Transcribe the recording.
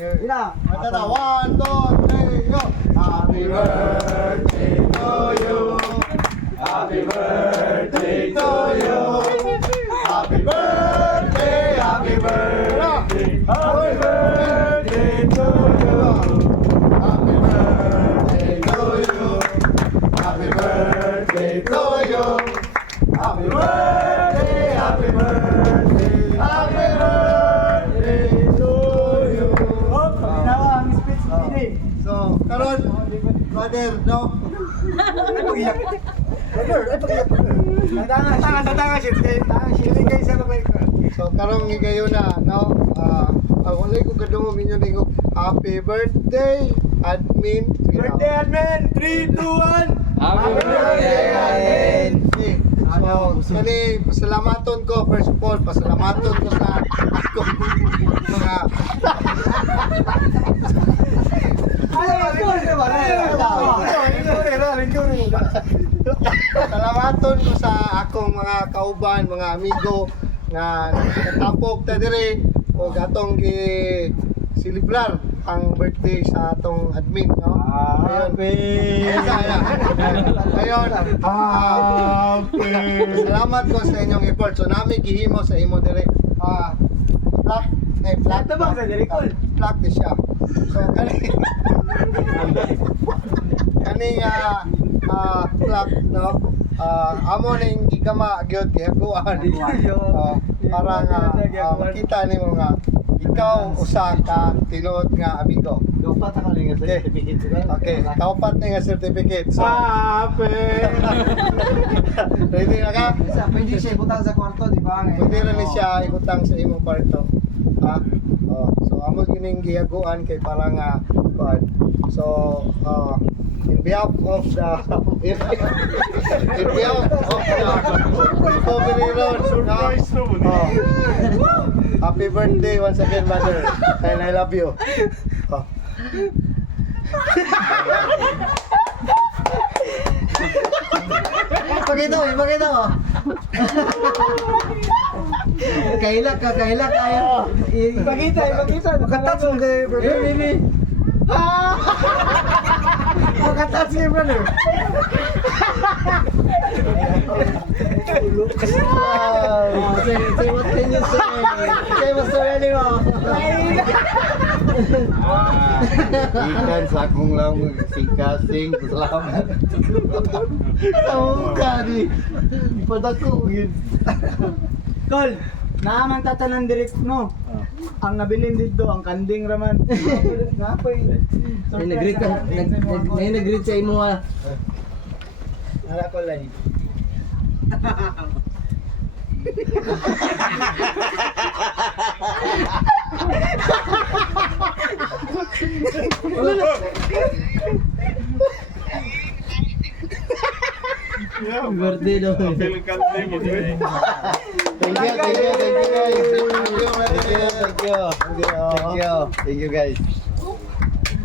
Ayun na. Matata, 1, 2, 3, go! Happy birthday to you. Happy birthday to you. Happy birthday, happy birthday. Happy birthday to you. Happy birthday to you. Happy birthday to you. Happy birthday, happy birthday. Happy birthday to you. So, karon, brother, no? So, karong ngayon na, no? Ako ko kadungog ninyo ninyo. Happy birthday, admin. Birthday, admin! 3, 2, 1! Happy birthday, Admin! So, kani pasalamaton ko, first of all, pasalamaton ko sa ako mga salamaton ko sa akong mga kauban, mga amigo nga nakatapok ta dire o gatong gi silibrar ang birthday sa atong admin, no? Ayun. Salamat ko sa inyong effort. So nami gihimo sa imo dire. Plak, plak Ito bang sa dirikol? plak di siya. So plak, no? Amo ning gigama gyud kay kuan. Para nga makita nimo nga ikaw usa ka tinuod nga amigo. Dapat ako rin nga certificate. Okay, kaupat na nga certificate. So, Happy! ready na ka? Pwede siya ibutang sa kwarto, di ba? Pwede na ni siya ibutang sa imong kwarto. Ha? Oh, so amo gining giyaguan kay para nga kuan. So, in behalf of the Recovery Road, surprise naman. Happy birthday once again, mother. And I love you. Oh. Pakita mo. Kailak ayaw. Ipakita. Makatats mo kay brother. Makatats kay brother. Say what can you say? Say what's already mo. Ikan sa akong lang sing-kasing. Salamat. Tawag ka di. Padako yun. Tol, naaman tatanan direct no. Ang nabilin dito, ang kanding raman. Napoy. May nag-greet sa imo ah. Ara ko lang. Birthday daw. Thank you guys. Thank you guys.